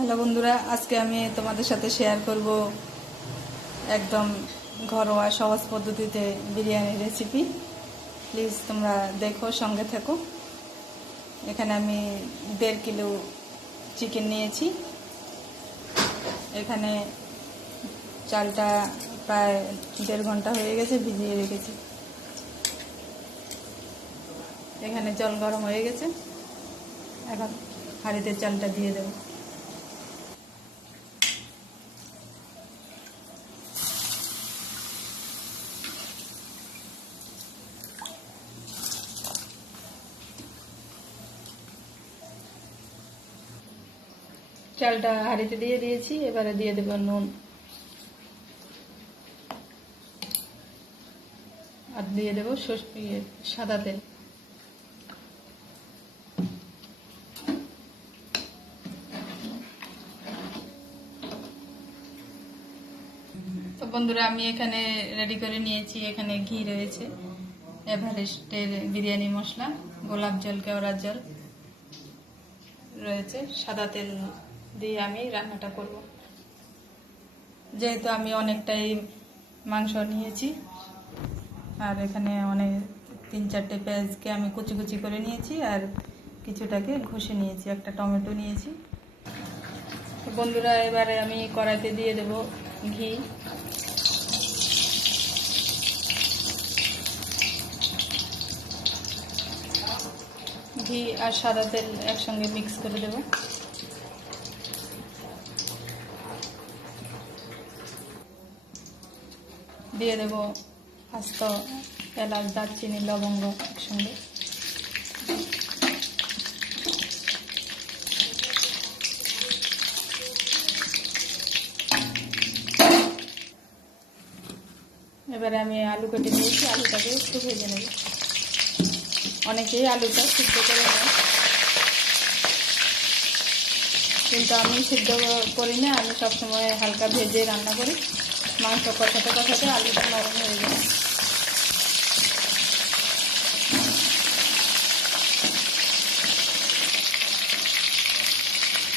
Hello বন্ধুরা, আজকে আমি তোমাদের সাথে শেয়ার করব একদম ঘরোয়া সহজ পদ্ধতিতে বিরিয়ানি রেসিপি প্লিজ তোমরা দেখো, সঙ্গে থেকো। এখানে আমি দেড় কিলো চিকেন নিয়েছি। এখানে চালটা প্রায় দেড় ঘণ্টা হয়ে গেছে, ভিজিয়ে রেখেছি। এখানে জল গরম হয়ে গেছে। এখন হাঁড়িতে চালটা দিয়ে দেবো। চালটা হাঁড়িতে দিয়ে দিয়েছি এবারে দিয়ে দেবো নুন। আর দিয়ে দেবো ইয়ে, সাদা তেল। তো বন্ধুরা আমি এখানে রেডি করে নিয়েছি এখানে ঘি রয়েছে এভারেস্টের বিরিয়ানি মশলা গোলাপ জল কেওড়ার জল রয়েছে সাদা তেল দিয়ে আমি রান্নাটা করব। যেহেতু আমি অনেকটাই মাংস নিয়েছি, আর এখানে অনেক তিন চারটে পেঁয়াজকে আমি কুচি কুচি করে নিয়েছি, আর কিছুটাকে ঘষে নিয়েছি, একটা টমেটো নিয়েছি। বন্ধুরা, এবারে আমি কড়াইতে দিয়ে দেব ঘি। ঘি আর সাদা তেল একসঙ্গে মিক্স করে দেব। দিয়ে দেব আস্ত এলাচ, দারচিনি, লবঙ্গ একসঙ্গে। এবারে আমি আলু কেটে দিয়েছি আলুটাকে একটু ভেজে নেব। অনেকেই আলুটা সিদ্ধ করে নেয়। কিন্তু আমি সিদ্ধ করি না, আমি সবসময় হালকা ভেজে রান্না করি। মাংস কষাতে কষাতে আলুটা নরম হয়ে যায়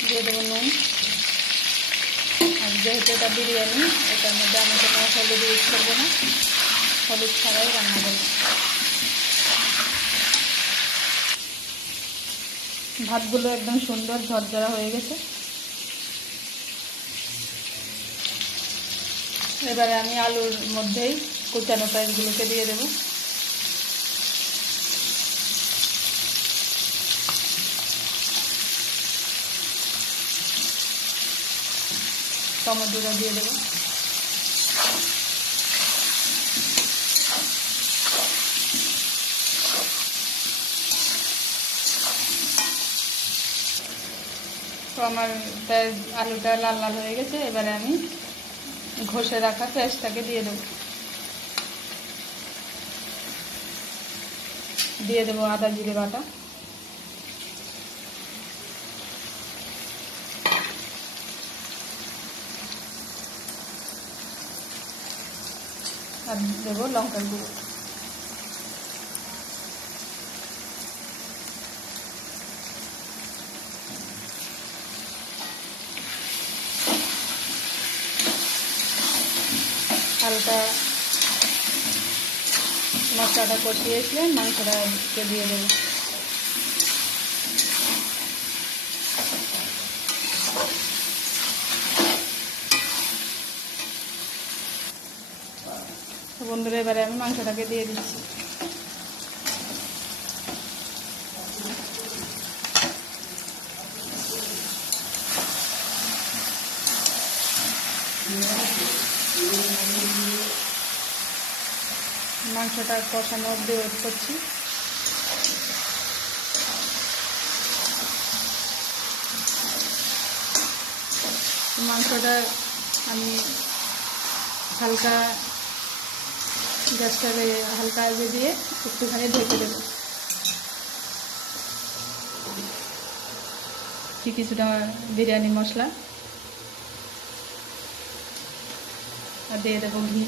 দিয়ে দেবো নুন। আর যেহেতু এটা বিরিয়ানি, এটার মধ্যে আমি কোনো হলুদ ইউজ করব না। হলুদ ছাড়াই রান্না করব। ভাতগুলো একদম সুন্দর ঝরঝরা হয়ে গেছে। এবারে আমি আলুর মধ্যেই কুচানো পেঁয়াজগুলোকে দিয়ে দেব। টমেটোটা দিয়ে দেবো। তো আমার আলুটা লাল লাল হয়ে গেছে, এবারে আমি ঘষে রাখা পেঁয়াজটাকে দিয়ে দেবো। দিয়ে দেবো আদা জিরে বাটা। আর দেবো লঙ্কার গুঁড়ো। হালকা মশলাটা কষিয়ে এসলে মাংসটাকে দিয়ে দেবো। বন্ধুরা এবারে আমি মাংসটাকে দিয়ে দিচ্ছি। মাংসটা কষানো অব্দি ওয়েট করছি। মাংসটা আমি হালকা গ্যাসটাকে হালকা আগে দিয়ে একটুখানি ঢেকে দেবো। কিছুটা বিরিয়ানি মশলা। আর দিয়ে দেবো ঘি।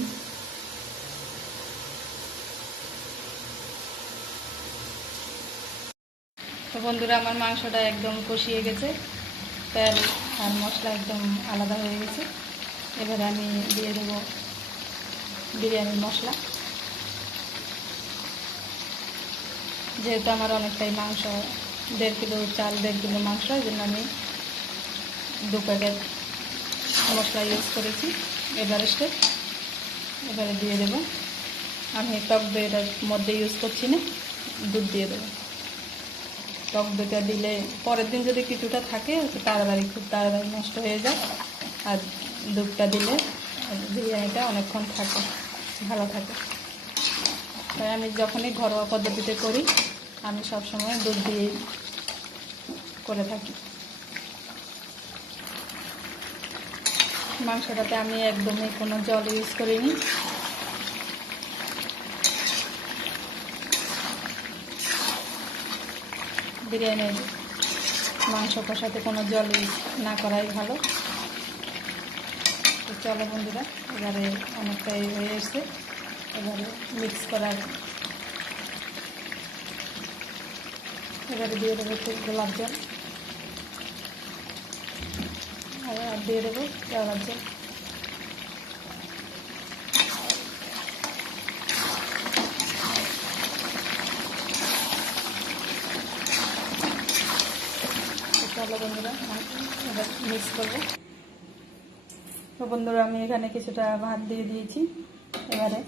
তো বন্ধুরা, আমার মাংসটা একদম কষিয়ে গেছে। তেল আর মশলা একদম আলাদা হয়ে গেছে। এবারে আমি দিয়ে দেবো বিরিয়ানির মশলা। যেহেতু আমার অনেকটাই মাংস, দেড় কিলো চাল, দেড় কিলো মাংস এই জন্য আমি দু প্যাকেট মশলা ইউজ করেছি। এভারেস্টের এবারে দিয়ে দেবো। আমি টক দইটার মধ্যে ইউজ করছি না, দুধ দিয়ে দেবো। টক দইটা দিলে, পরের দিন যদি কিছুটা থাকে তাড়াতাড়ি খুব তাড়াতাড়ি নষ্ট হয়ে যায়। আর দুধটা দিলে বিরিয়ানিটা অনেকক্ষণ থাকে, ভালো থাকে। তাই আমি যখনই ঘরোয়া পদ্ধতিতে করি, আমি সবসময় দুধ দিয়েই করে থাকি। মাংসটাতে আমি একদমই কোনো জল ইউজ করিনি। বিরিয়ানির মাংস কষাতে কোনো জল না করাই ভালো। তো চলো বন্ধুরা, এবারে অনেকটাই হয়ে এসছে এবারে মিক্স করার এবারে দিয়ে দেবো একটু গোলাপ জল। আর দিয়ে দেবো কেওড়ার জল তো চলো বন্ধুরা এবার মিক্স করব। তো বন্ধুরা, আমি এখানে কিছুটা ভাত দিয়ে দিয়েছি। এবারে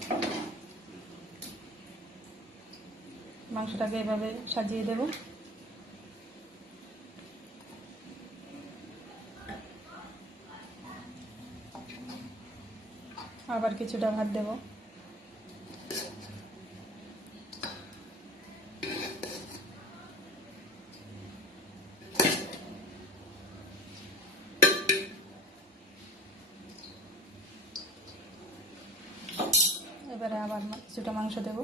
মাংসটাকে এভাবে সাজিয়ে দেব। আবার কিছুটা ভাত দেব। এবারে আবার কিছুটা মাংস দেব।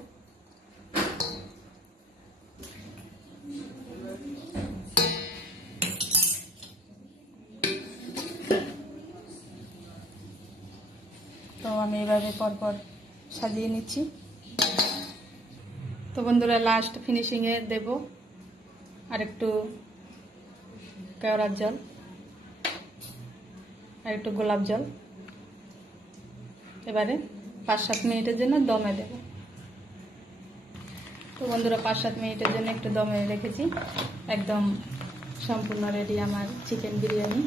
তো আমি এভাবে পরপর সাজিয়ে নিচ্ছি। তো বন্ধুরা লাস্ট ফিনিশিংয়ে দেব। আর একটু কেওড়ার জল। আর একটু গোলাপ জল। এবারে পাঁচ সাত মিনিটের জন্য দমে দেব। তো বন্ধুরা, পাঁচ সাত মিনিটের জন্য একটু দমে রেখেছি। একদম সম্পূর্ণ রেডি আমার চিকেন বিরিয়ানি।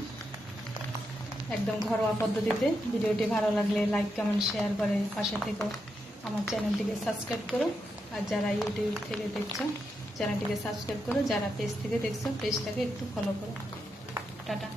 একদম ঘরোয়া পদ্ধতিতে। ভিডিওটি ভালো লাগলে লাইক কমেন্ট শেয়ার করে পাশে থেকে। আমার চ্যানেলটিকে সাবস্ক্রাইব করো। আর যারা ইউটিউব থেকে দেখছ, চ্যানেলটিকে সাবস্ক্রাইব করো। যারা পেজ থেকে দেখছ পেজটাকে একটু ফলো করো। টাটা।